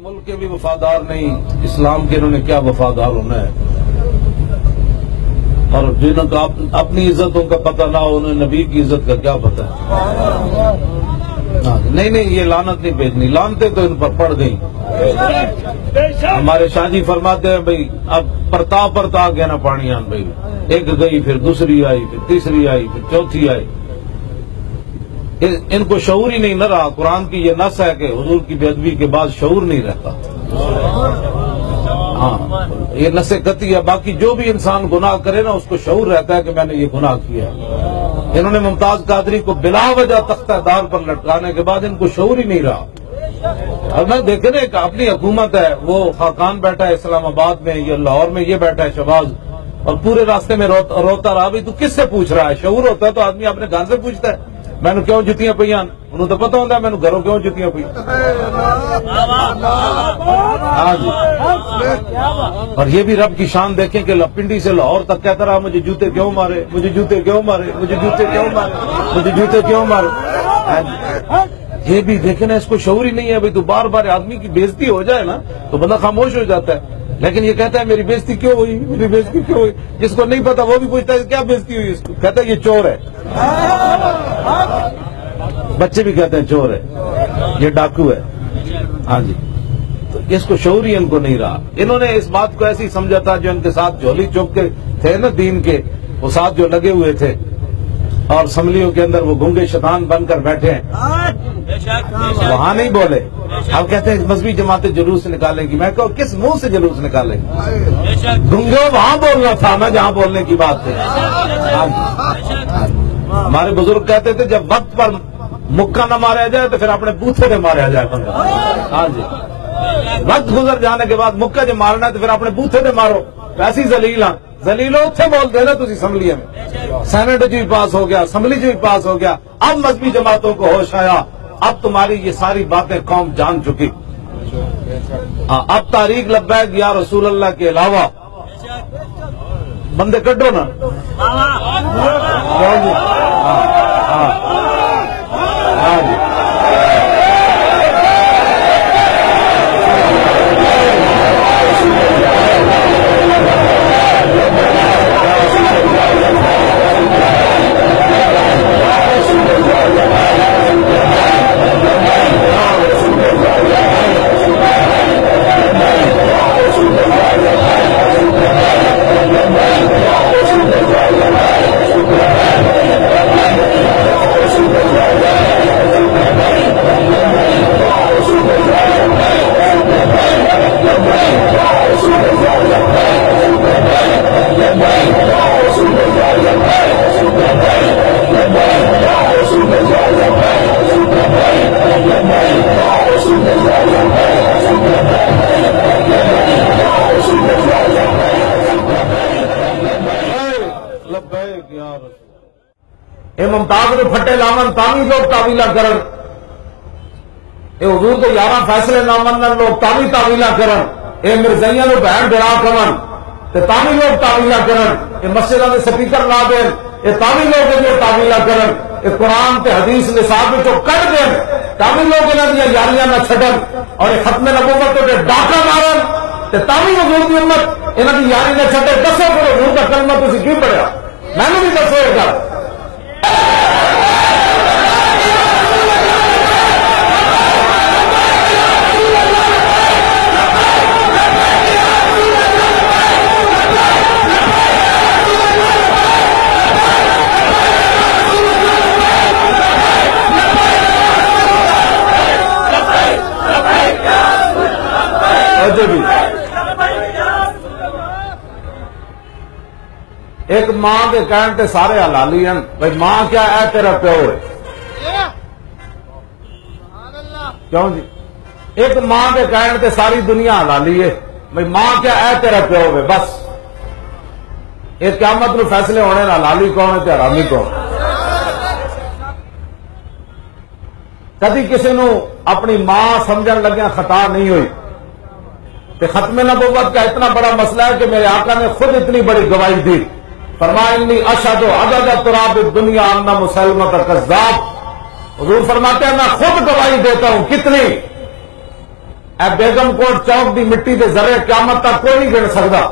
ملک کے بھی وفادار نہیں، اسلام کے انہوں نے کیا وفادار ہونا ہے؟ اور جنہوں کا اپنی عزتوں کا پتہ نہ ہو انہیں نبی کی عزت کا کیا پتہ ہے؟ نہیں یہ لعنت نہیں بھیجنی، لعنتیں تو ان پر پڑ گئیں۔ ہمارے شاہ جی فرماتے ہیں بھائی اب پرتا گیا نا پانی آن بھائی، ایک گئی پھر دوسری آئی پھر تیسری آئی پھر چوتھی آئی، ان کو شعور ہی نہیں نہ رہا۔ قرآن کی یہ نص ہے کہ حضور کی بے ادبی کے بعد شعور نہیں رہتا۔ ہاں یہ نص قطعی ہے، باقی جو بھی انسان گناہ کرے نا اس کو شعور رہتا ہے کہ میں نے یہ گناہ کیا ہے۔ انہوں نے ممتاز قادری کو بلا وجہ تختہ دار پر لٹکانے کے بعد ان کو شعور ہی نہیں رہا۔ اب میں دیکھیں نا ایک اپنی حکومت ہے، وہ خاقان بیٹھا ہے اسلام آباد میں، یہ لاہور میں یہ بیٹھا ہے شہباز، اور پورے راستے میں روتا رہا۔ بھی تو کس سے پوچھ رہا ہے؟ شعور ہوتا ہے تو آدمی اپنے گھر سے پوچھتا ہے میں نے کیوں جتیاں پہ انہوں تو پتا ہوتا ہے میں نے گھروں کیوں جتیاں پہ۔ ہاں جی، اور یہ بھی رب کی شان دیکھیں کہ پنڈی سے لاہور تک کہتا رہا مجھے جوتے کیوں مارے، مجھے جوتے کیوں مارے، مجھے جوتے کیوں مارے، مجھے جوتے کیوں مارے۔ یہ بھی دیکھیں نا، اس کو شعور ہی نہیں ہے۔ بھائی تو بار بار آدمی کی بےزتی ہو جائے نا تو بندہ خاموش ہو جاتا ہے، لیکن یہ کہتا ہے میری بےزتی کیوں ہوئی، میری بےزتی کیوں ہوئی۔ جس کو نہیں پتا وہ بھی پوچھتا ہے کیا بےزتی ہوئی، اس کو کہتا ہے یہ چور ہے۔ بچے بھی کہتے ہیں چور ہے، یہ ڈاکو ہے۔ ہاں جی، تو اس کو شعور ہی ان کو نہیں رہا۔ انہوں نے اس بات کو ایسی سمجھا تھا جو ان کے ساتھ جھولی چوک کے تھے نا دین کے، وہ ساتھ جو لگے ہوئے تھے اور اسمبلیوں کے اندر وہ گونگے شیطان بن کر بیٹھے ہیں، وہاں نہیں بولے۔ اب کہتے ہیں مذہبی جماعتیں جلوس نکالیں گی۔ میں کہو کس منہ سے جلوس نکالیں گی؟ گونگے وہاں بولنا تھا نا جہاں بولنے کی بات تھی۔ ہمارے بزرگ کہتے تھے جب وقت پر مکہ نہ مارا جائے تو پھر اپنے بوتھے پہ مارا جائے بندہ۔ ہاں جی، وقت گزر جانے کے بعد مکہ جب مارنا ہے تو پھر اپنے بوتھے پہ مارو۔ ایسی ذلیل ذلیلو اتھے بول دے نا تسی اسمبلی میں، سینٹ جو پاس ہو گیا، اسمبلی جو پاس ہو گیا۔ اب مذہبی جماعتوں کو ہوش آیا، اب تمہاری یہ ساری باتیں قوم جان چکی۔ اب تحریک لبیک یا رسول اللہ کے علاوہ بندے کڈو نا۔ ہاں جی، ممتاز نے پھٹے لامن تامی لوگ تعویلہ کرن، اے حضور تو 11 فیصلے نہ منن لوگ تامی تعویلہ کرن، اے مرزائیاں نو بہن ڈرا کرن تے تامی لوگ تعویلہ کرن، اے مسجداں دے سپیکر لا دین، اے تامی لوگ جو تعویلہ کرن، اے قرآن تے حدیث نصاب وچوں کڈ دین، تامی لوگ انہاں دی یاریاں نہ چھڈن، اور اے ختم نبوت تے ڈاکہ مارن تے تامی حضور دی امت انہاں دی یاری نہ چھڈے۔ دسو پھر حضور دا کلمہ تسی کیوں پڑھیا؟ میں نے بھی دسو اے گل۔ ایک ماں کے کہن تے سارے حلالی ہیں، بھائی ماں کیا ہے تیرا پیو ہے، کیوں جی؟ ایک ماں کے کہن تے ساری دنیا حلالی ہے، بھائی ماں کیا ہے تیرا پیو ہے، بس ایک قیامت میں فیصلے ہونے حلالی کون ہے تے حرامی کون۔ کدی کسی نو اپنی ماں سمجھن لگیا خطا نہیں ہوئی۔ کہ ختم نبوت کا اتنا بڑا مسئلہ ہے کہ میرے آقا نے خود اتنی بڑی گواہی دی، فرمایا انی اشہد عدد تراب الدنیا ان مسلمۃ کذاب۔ حضور فرماتے ہیں میں خود گواہی دیتا ہوں کتنی، اے بیگم کوٹ چوک دی مٹی دے ذرے قیامت تک کوئی نہیں گن سکتا.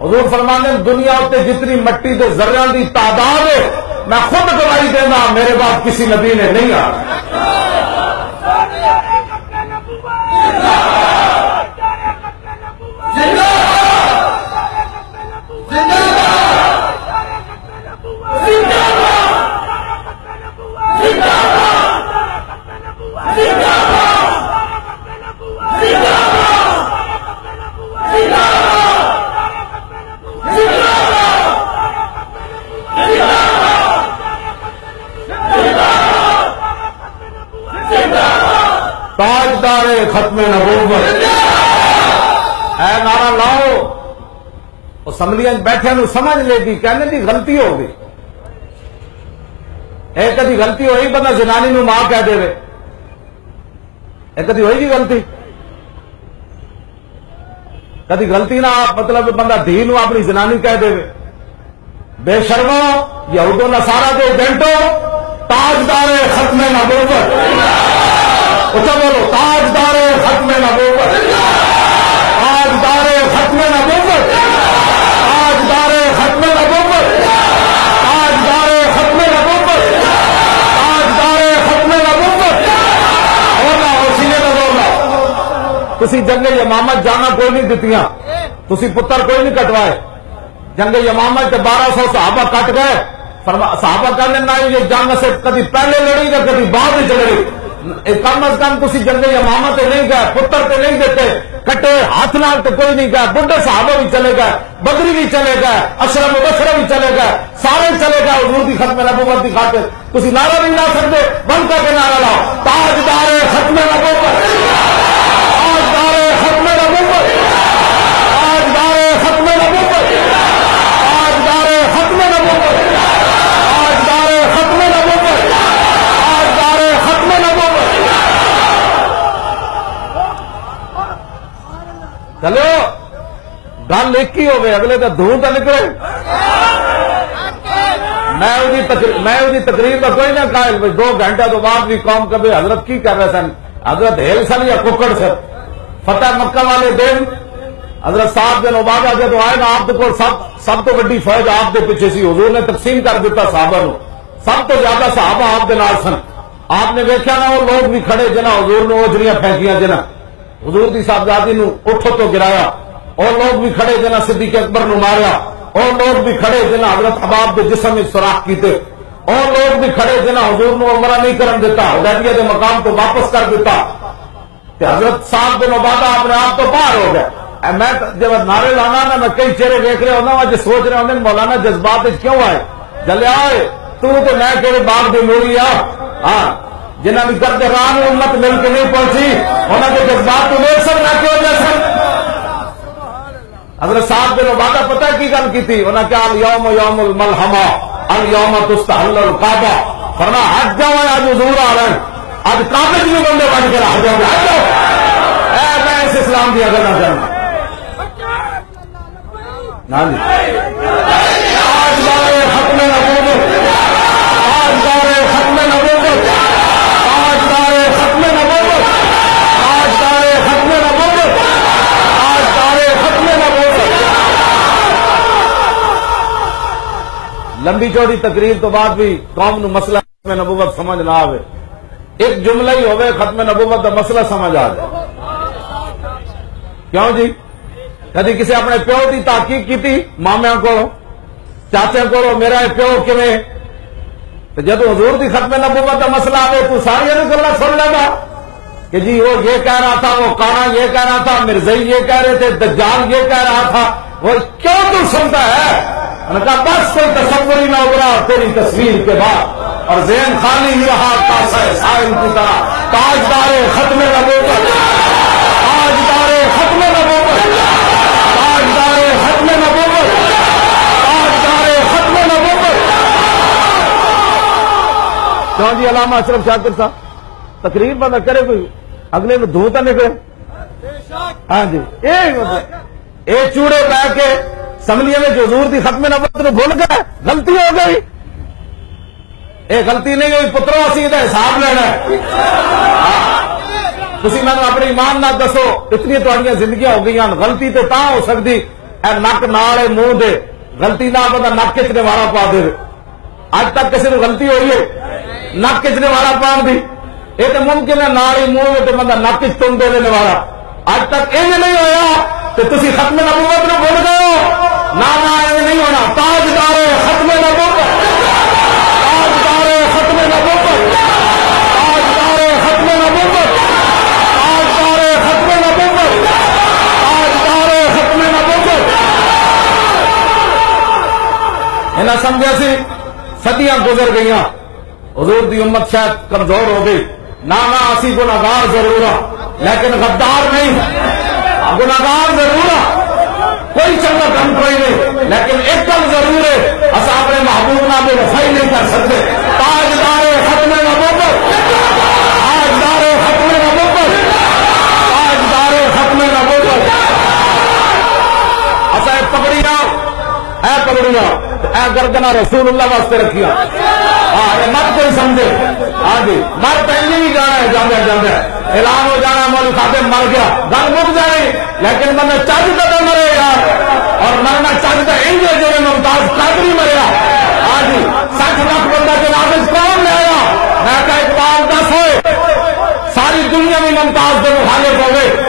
حضور فرمانے دنیا تے جتنی مٹی دے ذریاں دی تعداد ہے میں خود گواہی دینا میرے بعد کسی نبی نے نہیں آ. تاجدار ختم نبوت اے نعرہ لاؤ. اسمبلیاں بیٹھے نو سمجھ لے گی کہنے دی غلطی ہو گئی. ایک کدی غلطی ہوئی بندہ زنانی نو ماں کہہ دے. ایک کدی ہوئی جی غلطی. کدی غلطی نہ مطلب بندہ دھی نو اپنی زنانی کہہ دے. بے شرمو یہود و نصارا دے ایجنٹو تاجدار ختم نبوت اچھا بولو تاجدار ختم نبوت تاجدار ختم نبوت تاجدار ختم نبوت تاجدار ختم نبوت تاجدار ختم نبوت. بولنا وسیلے کا بولنا. تسی جنگ یمامت جانا کوئی نہیں دتیاں. تسی پتر کوئی نہیں کٹوائے. جنگ یمامت 1200 صحابہ کٹ گئے. صحابہ کہنے نہ یہ جنگ سے کبھی پہلے لڑی نہ کبھی بعد میں لڑی. کم از کم کسی جنگ یمامہ تے نہیں گئے. پتر تے نہیں دیتے کٹے ہاتھ نال تے کوئی نہیں گئے. بڈھے صحابہ بھی چلے گئے. بدری بھی چلے گئے. اشرف مبشرہ بھی چلے گئے. سارے چلے گئے حضور دی ختم نبوت دی خاطر. تسی نعرہ نہیں لا سکتے بند کر کے نعرہ لاؤ تاجدار ختم نبوت تاجدار ختم نبوت تاجدار ختم نبوت تاجدار ختم نبوت تاجدار ختم نبوت تاجدار ختم نبوت. چلو گل ایک ہی ہوگی اگلے تو دھوں تو نکلے. میں تقریر کا کوئی نہ قائل 2 گھنٹے تو بعد بھی قوم کبھی حضرت کی کر رہے سن. حضرت ہیل سن یا ککڑ سن. فتح مکہ والے دن حضرت 7 دن عبادہ جب آئے نا آپ کو سب تو بڑی فوج آپ کے پیچھے سی. حضور نے تقسیم کر دیتا صحابہ نو. سب تو زیادہ صحابہ آپ کے نال سن. آپ نے دیکھا نا وہ لوگ بھی کھڑے جنا حضور نے اوجریاں پھینکیاں جنا حضور کی صاحبزادی نو اٹھو تو گرایا. اور لوگ بھی کھڑے جنا صدیق اکبر نو ماریا. اور لوگ بھی کھڑے جنا حضرت حباب کے جسم میں سوراخ کیتے. اور لوگ بھی کھڑے جنا حضور نو عمرہ نہیں کرن دیتا حدیبیہ کے مقام کو واپس کر دیتا. حضرت 7 دن بعد اپنے آپ تو باہر ہو گئے. میں جب نعرے لانا نا میں کئی چہرے دیکھ رہے ہونا جو سوچ رہے ہونے مولانا جذبات کیوں آئے جلیا تو میں کہڑے باغ دی موری ہاں جنہوں نے گرد راہ میں امت مل کے نہیں پہنچی انہوں کے جذبات تو دیکھ سن نہ کیوں جیسے. حضرت 7 دن بعد پتہ کی گل کی تھی انہوں نے کہا الیوم یوم الملحمہ الیوم تستحل الکعبہ. فرمایا ہٹ جاؤ آج حضور آ رہے ہیں آج کعبے بھی بندے بن کے رہ جاؤ. میں اس اسلام کی اگر نہ کرنا تاجدار ختم نبوت تاجدار ختم نبوت تاجدار ختم نبوت تاجدار ختم نبوت تاجدار ختم نبوت. لمبی چوڑی تقریر تو بعد بھی قوم نو مسئلہ ختم نبوت سمجھ نہ آوے. ایک جملہ ہی ہوئے ختم نبوت کا مسئلہ سمجھ آ جائے. کیوں جی کدی کسی اپنے پیو کی تحقیق کی تھی مامیا کو چاچے کو میرا پیو کیویں جب حضور کی ختم نبوت کا مسئلہ آئے تو ساری گلا سن لے گا کہ جی وہ یہ کہہ رہا تھا وہ کانا یہ کہہ رہا تھا مرزائی یہ کہہ رہے تھے دجال یہ کہہ رہا تھا. وہ کیوں تو سنتا ہے انہوں نے کہا بس کوئی تصور ہی نہ ابھرا تیری تصویر کے بعد اور ذہن خالی ہی رہا کاسہ سائل کی طرح. تاجدار ختم نبوت تاجدار ختم نبوت تاجدار ختم نبوت تاجدار ختم نبوت. کیوں جی علامہ اشرف شاکر صاحب تقریر بندہ کرے کوئی اگلے میں دھوں تو نکلے. ہاں جی یہ چوڑے بہ کے اسمبلیوں میں جو حضور دی ختم نبوت نے بھول گئے غلطی ہو گئی. یہ غلطی نہیں ہوئی پتروں اسی دا حساب لینا ہے. تسی میں اپنے ایمان نہ دسو اتنی تہاڈیاں زندگیاں ہو گئی غلطی تو تاں ہو سکتی اے نک نال منہ دے غلطی نہ بندہ نک کچنے والا پا دے اج تک کسی نے غلطی ہوئی ہے نک کچنے والا پان دی یہ تو ممکن ہے نال ہی منہ میں بندہ نک تم دے دینے والا اج تک یہ نہیں ہویا تو تسی ختم نبوت نو بھول گئے ہو نہ یہ نہیں ہونا تاجدار ختم نبوت تاجدار ختم نبوت تاجدار ختم نبوت تاجدار ختم نبوت تاجدار ختم نبوت انہاں سمجھا سی صدیاں گزر گئی حضور دی امت شاید کمزور ہو گئی نہ اسی گناہگار ضرور لیکن غدار نہیں گناہگار ضرور کوئی چنگا کام کوئی نہیں لیکن ایک کم ضرور ہے اصا اپنے محبوب نہ بے وفائی نہیں کر سکتے تاجدار ختم نبوت تاجدار ختم نبوت تاجدار ختم نبوت اصا پگڑیاں اے گردنا رسول اللہ واسطے رکھیاں یہ مت کوئی سمجھے ہاں جی مر پہلے بھی جانا ہے جانا جانا اعلان ہو جانا مولوی خادم مر گیا گل مک جائے لیکن بندہ چج کا تو مرے یار اور مرنا چج کا انجو جو ممتاز قادری مریا ہاں جی 60 لاکھ بندہ جنازے کون لے آیا میں کہا اقبال دس ہوئے ساری دنیا میں ممتاز کے مخالف ہو گئے